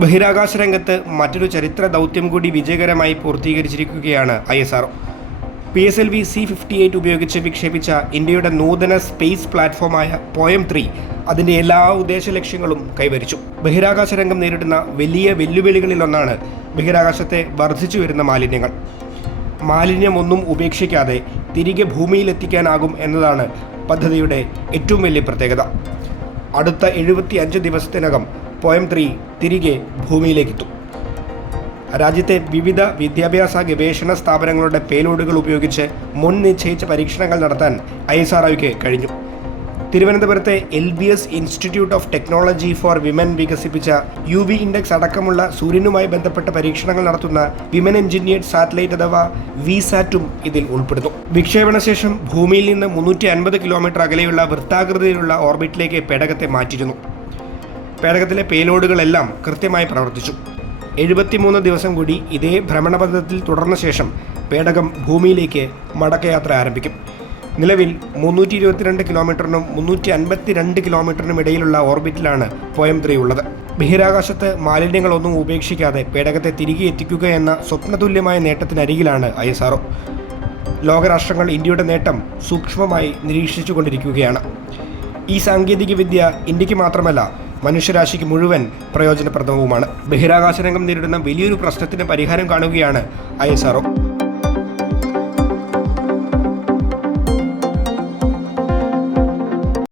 ബഹിരാകാശ രംഗത്ത് മറ്റൊരു ചരിത്ര ദൗത്യം കൂടി വിജയകരമായി പൂർത്തീകരിച്ചിരിക്കുകയാണ് ISRO. PSLV C-58 ഉപയോഗിച്ച് വിക്ഷേപിച്ച ഇന്ത്യയുടെ നൂതന സ്പേസ് പ്ലാറ്റ്ഫോമായ POEM-3 അതിൻ്റെ എല്ലാ ഉദ്ദേശ ലക്ഷ്യങ്ങളും കൈവരിച്ചു. ബഹിരാകാശ രംഗം നേരിടുന്ന വലിയ വെല്ലുവിളികളിലൊന്നാണ് ബഹിരാകാശത്തെ വർദ്ധിച്ചു വരുന്ന മാലിന്യങ്ങൾ. മാലിന്യമൊന്നും ഉപേക്ഷിക്കാതെ തിരികെ ഭൂമിയിലെത്തിക്കാനാകും എന്നതാണ് പദ്ധതിയുടെ ഏറ്റവും വലിയ പ്രത്യേകത. അടുത്ത 75 ദിവസത്തിനകം POEM-3 തിരികെ ഭൂമിയിലേക്കെത്തും. രാജ്യത്തെ വിവിധ വിദ്യാഭ്യാസ ഗവേഷണ സ്ഥാപനങ്ങളുടെ പേലോഡുകൾ ഉപയോഗിച്ച് മുൻ നിശ്ചയിച്ച പരീക്ഷണങ്ങൾ നടത്താൻ ISROയ്ക്ക് കഴിഞ്ഞു. തിരുവനന്തപുരത്തെ LBS institute of technology for women വികസിപ്പിച്ച UV ഇൻഡെക്സ് അടക്കമുള്ള സൂര്യനുമായി ബന്ധപ്പെട്ട പരീക്ഷണങ്ങൾ നടത്തുന്ന വിമൻ എഞ്ചിനീയർഡ് സാറ്റലൈറ്റ് അഥവാ VSATഉം ഇതിൽ ഉൾപ്പെടുന്നു. വിക്ഷേപണശേഷം ഭൂമിയിൽ നിന്ന് 350 കിലോമീറ്റർ അകലെയുള്ള വൃത്താകൃതിയിലുള്ള ഓർബിറ്റിലേക്ക് പേടകത്തെ മാറ്റിയിരുന്നു. പേടകത്തിലെ പേലോഡുകളെല്ലാം കൃത്യമായി പ്രവർത്തിച്ചു. 73 ദിവസം കൂടി ഇതേ ഭ്രമണപഥത്തിൽ തുടർന്ന ശേഷം പേടകം ഭൂമിയിലേക്ക് മടക്കയാത്ര ആരംഭിക്കും. നിലവിൽ 322 കിലോമീറ്ററിനും 352 കിലോമീറ്ററിനും ഇടയിലുള്ള ഓർബിറ്റിലാണ് POEM-3 ഉള്ളത്. ബഹിരാകാശത്ത് മാലിന്യങ്ങളൊന്നും ഉപേക്ഷിക്കാതെ പേടകത്തെ തിരികെ എത്തിക്കുക എന്ന സ്വപ്നതുല്യമായ നേട്ടത്തിനരികിലാണ് ISRO. ലോകരാഷ്ട്രങ്ങൾ ഇന്ത്യയുടെ നേട്ടം സൂക്ഷ്മമായി നിരീക്ഷിച്ചുകൊണ്ടിരിക്കുകയാണ്. ഈ സാങ്കേതികവിദ്യ ഇന്ത്യക്ക് മാത്രമല്ല മനുഷ്യരാശിക്ക് മുഴുവൻ പ്രയോജനപ്രദവുമാണ്. ബഹിരാകാശ രംഗം നേരിടുന്ന വലിയൊരു പ്രശ്നത്തിന് പരിഹാരം കാണുകയാണ് ISRO.